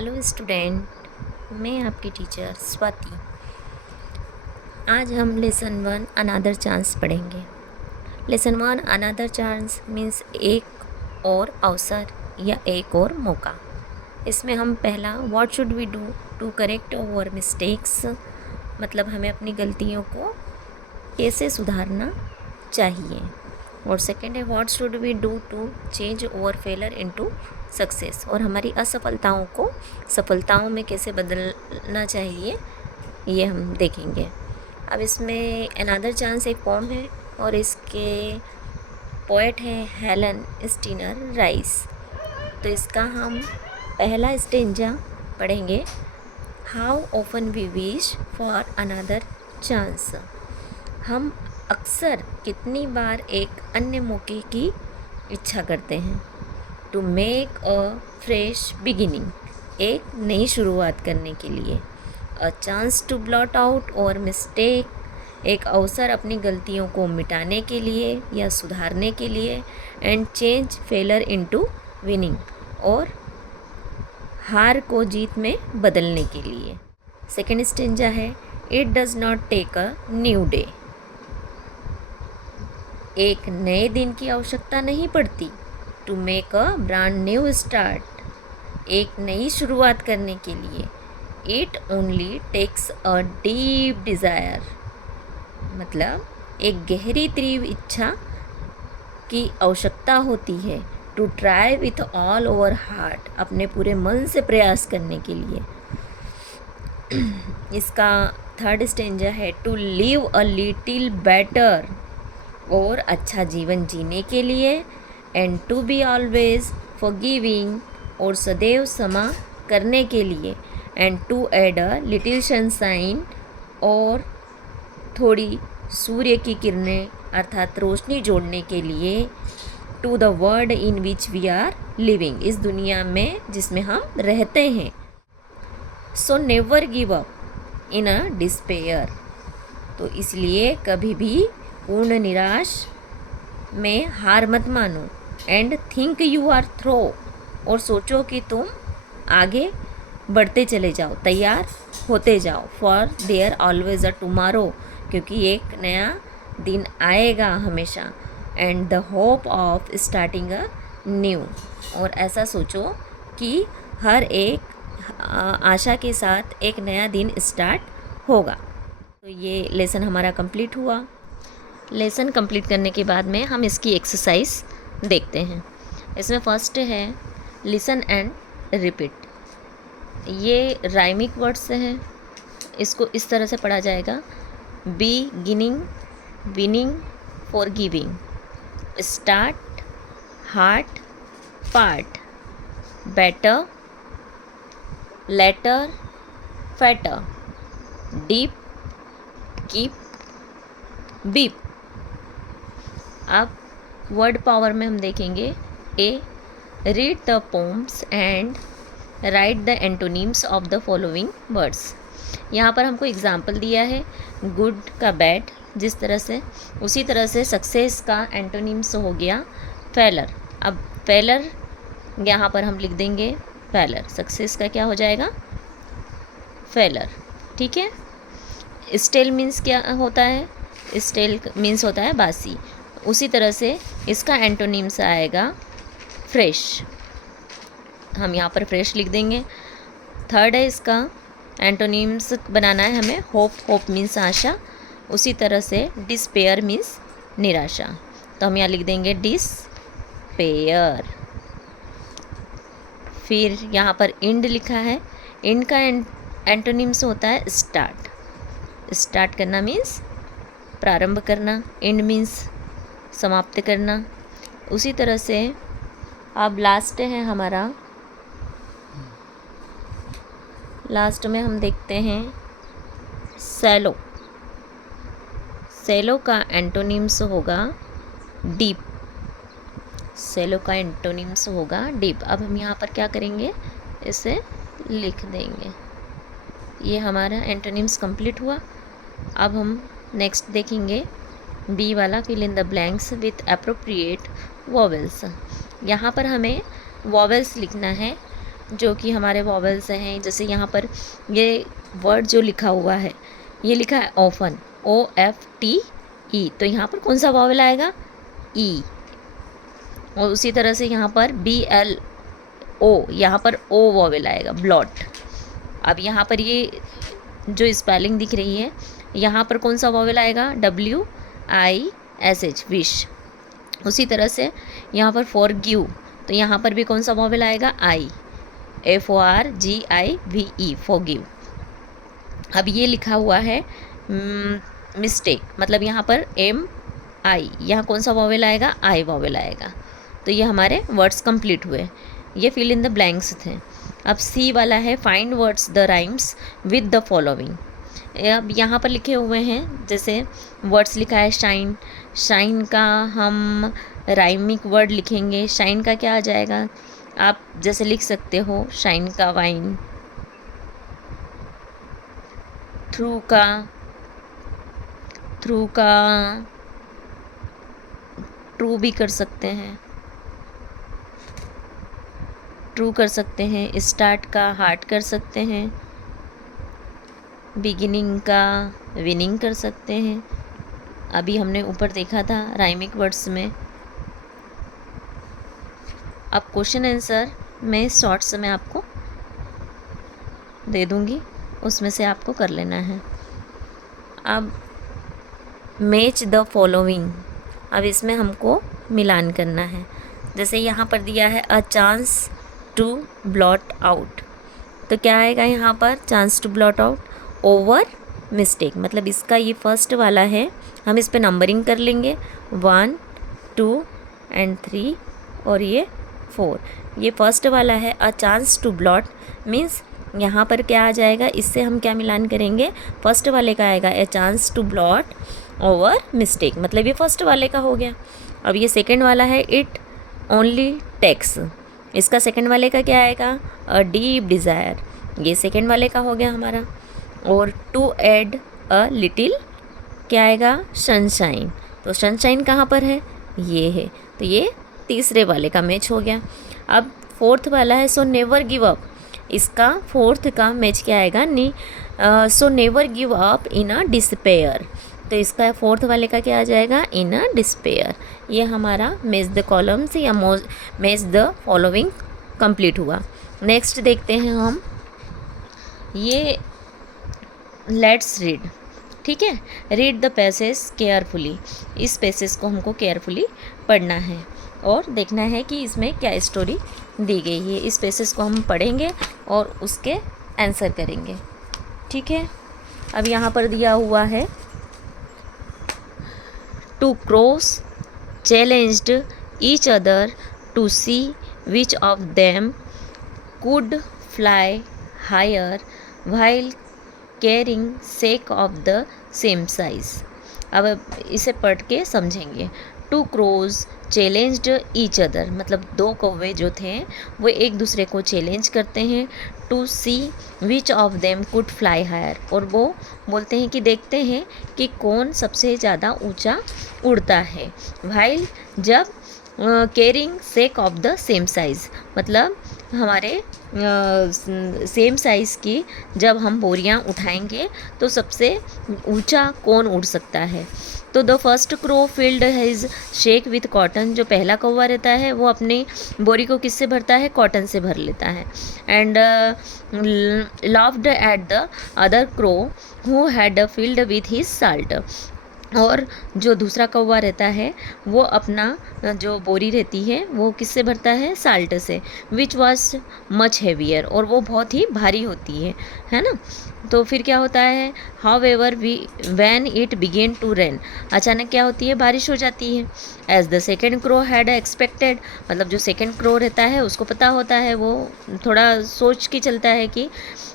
Hello student, मैं आपकी teacher Swati. आज हम लेसन 1 अनदर चांस पढ़ेंगे। लेसन 1 अनदर चांस मीन्स एक और अवसर या एक और मौका। इसमें हम पहला what should we do to correct our mistakes, मतलब हमें अपनी गलतियों को कैसे सुधारना चाहिए। और सेकेंड है what should we do to change over failure into success, और हमारी असफलताओं को सफलताओं में कैसे बदलना चाहिए ये हम देखेंगे। अब इसमें अनदर चांस एक पोम है और इसके पोएट हैं हेलन स्टीनर राइस। तो इसका हम पहला स्टेंजा पढ़ेंगे। How often we wish for another chance, हम अक्सर कितनी बार एक अन्य मौके की इच्छा करते हैं। To make a fresh beginning, एक नई शुरुआत करने के लिए। A chance to blot out our mistake, एक अवसर अपनी गलतियों को मिटाने के लिए या सुधारने के लिए। And change failure into winning, और हार को जीत में बदलने के लिए। सेकेंड स्टेंजा है it does not take a new day, एक नए दिन की आवश्यकता नहीं पड़ती। To make a brand new start, एक नई शुरुआत करने के लिए। It only takes a deep desire, मतलब एक गहरी तीव्र इच्छा की आवश्यकता होती है। To try with all our heart, अपने पूरे मन से प्रयास करने के लिए। इसका थर्ड स्टेंजा है to live a little better, और अच्छा जीवन जीने के लिए। And to be always forgiving, और सदैव क्षमा करने के लिए। And to add a little sunshine, और थोड़ी सूर्य की किरणें अर्थात रोशनी जोड़ने के लिए। To the world in which we are living, इस दुनिया में जिसमें हम रहते हैं। So never give up in a despair, तो इसलिए कभी भी पूर्ण निराश में हार मत मानो। And think you are through, और सोचो कि तुम आगे बढ़ते चले जाओ, तैयार होते जाओ। For their always a tomorrow, क्योंकि एक नया दिन आएगा हमेशा। And the hope of starting a new, और ऐसा सोचो कि हर एक आशा के साथ एक नया दिन स्टार्ट होगा। तो ये लेसन हमारा कंप्लीट हुआ। लेसन कंप्लीट करने के बाद में हम इसकी एक्सरसाइज देखते हैं। इसमें फर्स्ट है लिसन एंड रिपीट। ये राइमिक वर्ड्स हैं, इसको इस तरह से पढ़ा जाएगा। Beginning, winning, forgiving, start, heart, part, better, letter, fatter, deep, keep, beep. अब वर्ड पावर में हम देखेंगे A, read the poems and write the antonyms of the following words. यहाँ पर हमको एग्जाम्पल दिया है गुड का बैड, जिस तरह से उसी तरह से सक्सेस का एंटोनिम्स हो गया फेलर। अब फेलर यहाँ पर हम लिख देंगे फेलर, सक्सेस का क्या हो जाएगा फेलर। ठीक है। स्टेल मीन्स क्या होता है, स्टेल मीन्स होता है बासी, उसी तरह से इसका एंटोनिम्स आएगा फ्रेश, हम यहाँ पर फ्रेश लिख देंगे। थर्ड है इसका एंटोनिम्स बनाना है हमें होप, होप मीन्स आशा, उसी तरह से डिस्पेयर मीन्स निराशा, तो हम यहाँ लिख देंगे डिस्पेयर। फिर यहाँ पर इंड लिखा है, इंड का एंटोनिम्स होता है स्टार्ट, स्टार्ट करना मीन्स प्रारंभ करना, एंड मीन्स समाप्त करना। उसी तरह से अब लास्ट है हमारा, लास्ट में हम देखते हैं सैलो। सैलो का एंटोनिम्स होगा डीप, सैलो का एंटोनिम्स होगा डीप। अब हम यहाँ पर क्या करेंगे, इसे लिख देंगे। ये हमारा एंटोनिम्स कंप्लीट हुआ। अब हम नेक्स्ट देखेंगे बी वाला, fill in the blanks with appropriate vowels. यहाँ पर हमें वॉवेल्स लिखना है जो कि हमारे वॉवेल्स हैं। जैसे यहाँ पर ये वर्ड जो लिखा हुआ है, ये लिखा है ऑफन, OFTE, तो यहाँ पर कौन सा वॉवेल आएगा? ई। और उसी तरह से यहाँ पर BLO, यहाँ पर O वॉवेल आएगा, ब्लॉट। अब यहाँ पर ये जो स्पेलिंग दिख रही है, यहाँ पर कौन सा वॉवेल आएगा? WISH, wish. उसी तरह से यहाँ पर फॉरगिव, तो यहाँ पर भी कौन सा वॉवेल आएगा? I, FORGIVE, forgive. अब ये लिखा हुआ है मिस्टेक, मतलब यहाँ पर MI, यहाँ कौन सा वॉवेल आएगा? I वॉवेल आएगा। तो ये हमारे वर्ड्स कंप्लीट हुए। ये फिल इन द ब्लैंक्स थे। अब C वाला है find words the rhymes with the following. अब यहाँ पर लिखे हुए हैं, जैसे वर्ड्स लिखा है शाइन, शाइन का हम राइमिक वर्ड लिखेंगे। शाइन का क्या आ जाएगा? आप जैसे लिख सकते हो शाइन का वाइन, थ्रू का ट्रू भी कर सकते हैं, ट्रू कर सकते हैं। स्टार्ट का हार्ट कर सकते हैं। बिगिनिंग का विनिंग कर सकते हैं। अभी हमने ऊपर देखा था राइमिक वर्ड्स में। अब क्वेश्चन आंसर मैं शॉर्ट्स में आपको दे दूंगी, उसमें से आपको कर लेना है। अब मैच द फॉलोइंग, अब इसमें हमको मिलान करना है। जैसे यहाँ पर दिया है a chance to blot out, तो क्या आएगा यहाँ पर? Chance to blot out our mistake, मतलब इसका ये फर्स्ट वाला है, हम इस पे नंबरिंग कर लेंगे 1 2 एंड 3 और ये 4। ये फर्स्ट वाला है a chance to blot, means यहाँ पर क्या आ जाएगा? इससे हम क्या मिलान करेंगे? फर्स्ट वाले का आएगा a chance to blot our mistake, मतलब ये फर्स्ट वाले का हो गया। अब ये सेकंड वाला है इट ओनली टेक्स, इसका सेकंड वाले का क्या आएगा? अ डीप डिज़ायर, ये सेकंड वाले का हो गया हमारा। और टू ऐड अ लिटिल क्या आएगा? सनशाइन, तो सनशाइन कहाँ पर है? ये है, तो ये तीसरे वाले का मैच हो गया। अब फोर्थ वाला है सो नेवर गिव अप, इसका फोर्थ का मैच क्या आएगा? सो never give up in a despair, तो इसका फोर्थ वाले का क्या आ जाएगा? इन अ डिस्पेयर। ये हमारा मैच द कॉलम्स या मैच द फॉलोइंग कंप्लीट हुआ। नेक्स्ट देखते हैं हम, ये लेट्स रीड, ठीक है। रीड द पैसेज केयरफुली, इस पैसेज को हमको केयरफुली पढ़ना है और देखना है कि इसमें क्या स्टोरी दी गई है। इस पैसेज को हम पढ़ेंगे और उसके आंसर करेंगे, ठीक है। अब यहाँ पर दिया हुआ है two crows challenged each other to see which of them could fly higher while carrying sack of the same size। अब इसे पढ़ के समझेंगे। Two crows challenged each other, मतलब दो कौवे जो थे वो एक दूसरे को चैलेंज करते हैं। To see which of them could fly higher, और वो बोलते हैं कि देखते हैं कि कौन सबसे ज़्यादा ऊंचा उड़ता है। while, जब carrying sake of the same size, मतलब हमारे सेम साइज़ की जब हम बोरियां उठाएंगे तो सबसे ऊंचा कौन उड़ सकता है। तो the first crow filled his shake with cotton, जो पहला कौवा रहता है वो अपनी बोरी को किससे भरता है? कॉटन से भर लेता है। And laughed at the other crow who had filled with his salt, और जो दूसरा कौवा रहता है वो अपना जो बोरी रहती है वो किससे भरता है? साल्ट से। विच वॉज मच हैवियर, और वो बहुत ही भारी होती है ना। तो फिर क्या होता है? However when it began to rain, अचानक क्या होती है? बारिश हो जाती है। As the second crow had expected, मतलब जो सेकेंड क्रो रहता है उसको पता होता है, वो थोड़ा सोच के चलता है कि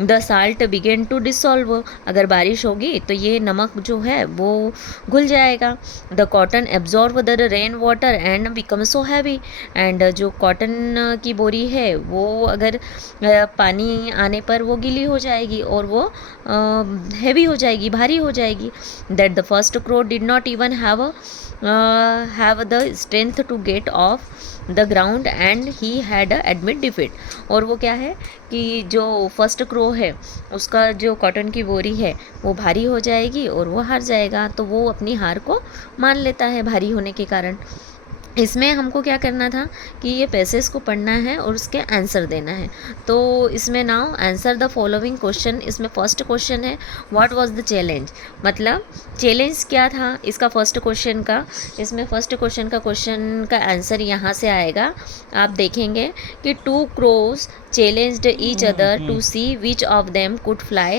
the salt began to dissolve, अगर बारिश होगी तो ये नमक जो है वो घुल जाएगा। The cotton absorb the rain water and become so heavy, and जो कॉटन की बोरी है वो अगर पानी आने पर वो गीली हो जाएगी और वो हैवी हो जाएगी, भारी हो जाएगी। That the first crow did not even have the strength to get off the ground and he had admit defeat. और वो क्या है कि जो फर्स्ट क्रो है उसका जो कॉटन की बोरी है वो भारी हो जाएगी और वो हार जाएगा, तो वो अपनी हार को मान लेता है भारी होने के कारण। इसमें हमको क्या करना था कि ये पैसेज को पढ़ना है और उसके आंसर देना है। तो इसमें now answer the following question, इसमें फर्स्ट क्वेश्चन है व्हाट वाज द चैलेंज, मतलब चैलेंज क्या था इसका फर्स्ट क्वेश्चन का। इसमें फर्स्ट क्वेश्चन का आंसर यहाँ से आएगा। आप देखेंगे कि 2 crows challenged each other to see which of them could fly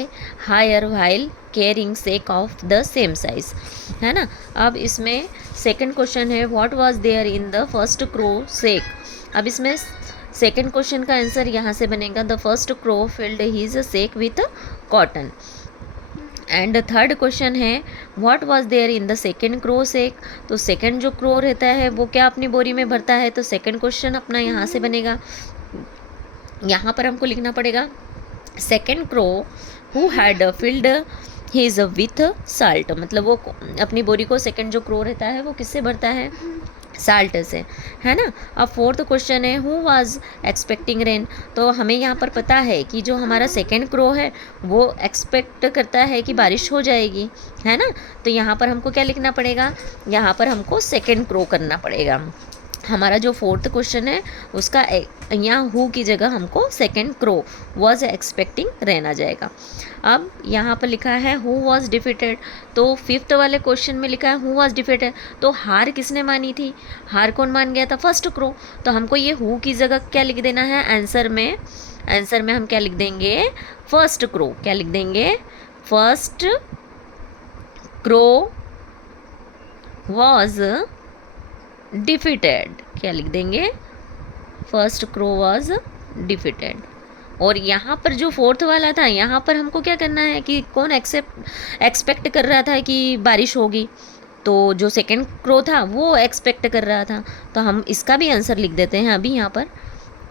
higher while carrying sack of the same size, है ना। अब इसमें सेकंड क्वेश्चन है what was there in the first crow sack. अब इसमें सेकंड क्वेश्चन का answer यहाँ से बनेगा the first crow filled his sack with cotton. And third question है what was there in the second crow sack. तो second जो crow रहता है वो क्या अपनी बोरी में भरता है, तो सेकंड क्वेश्चन अपना यहाँ से बनेगा। यहाँ पर हमको लिखना पड़ेगा second crow who had field his with salt, मतलब वो अपनी बोरी को सेकंड जो क्रो रहता है वो किससे भरता है, साल्ट से, है ना। अब फोर्थ क्वेश्चन है हु वाज एक्सपेक्टिंग रेन। तो हमें यहाँ पर पता है कि जो हमारा सेकंड क्रो है वो एक्सपेक्ट करता है कि बारिश हो जाएगी, है ना। तो यहाँ पर हमको क्या लिखना पड़ेगा, यहाँ पर हमको सेकंड क्रो करना पड़ेगा। हमारा जो फोर्थ क्वेश्चन है उसका यहाँ हु की जगह हमको सेकंड क्रो वॉज एक्सपेक्टिंग रहना जाएगा। अब यहाँ पर लिखा है हु वॉज डिफीटेड, तो फिफ्थ वाले क्वेश्चन में लिखा है हु वॉज डिफीटेड, तो हार किसने मानी थी, हार कौन मान गया था, फर्स्ट क्रो। तो हमको ये हु की जगह क्या लिख देना है आंसर में, आंसर में हम क्या लिख देंगे फर्स्ट क्रो, क्या लिख देंगे फर्स्ट क्रो वॉज डिफीटेड, क्या लिख देंगे फर्स्ट क्रो वॉज डिफीटेड। और यहाँ पर जो फोर्थ वाला था यहाँ पर हमको क्या करना है कि कौन एक्सपेक्ट कर रहा था कि बारिश होगी, तो जो सेकंड क्रो था वो एक्सपेक्ट कर रहा था। तो हम इसका भी आंसर लिख देते हैं अभी यहाँ पर।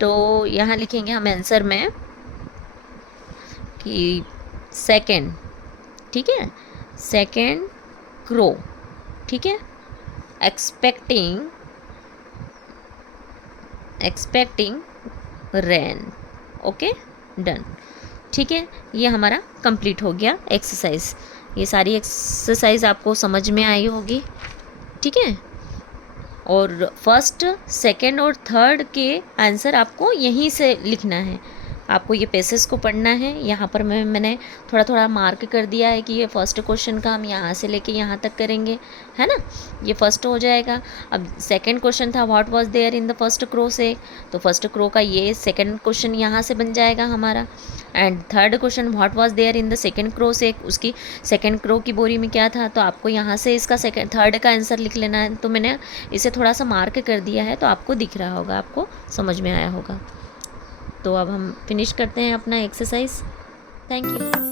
तो यहाँ लिखेंगे हम आंसर में कि सेकंड, ठीक है, सेकंड क्रो, ठीक है, एक्सपेक्टिंग रेन। ओके डन, ठीक है, ये हमारा कंप्लीट हो गया एक्सरसाइज। ये सारी एक्सरसाइज आपको समझ में आई होगी, ठीक है। और फर्स्ट सेकंड और थर्ड के आंसर आपको यहीं से लिखना है, आपको ये पेसेस को पढ़ना है। यहाँ पर मैंने थोड़ा थोड़ा मार्क कर दिया है कि ये फर्स्ट क्वेश्चन का हम यहाँ से लेके यहाँ तक करेंगे, है ना। ये फर्स्ट हो जाएगा। अब सेकंड क्वेश्चन था what was there in the first crow से, तो फर्स्ट क्रो का ये सेकंड क्वेश्चन यहाँ से बन जाएगा हमारा। And third question what was there in the second crow से, उसकी सेकंड क्रो की बोरी में क्या था, तो आपको यहाँ से इसका थर्ड का आंसर लिख लेना है। तो मैंने इसे थोड़ा सा मार्क कर दिया है, तो आपको दिख रहा होगा, आपको समझ में आया होगा। तो अब हम फिनिश करते हैं अपना एक्सरसाइज। Thank you.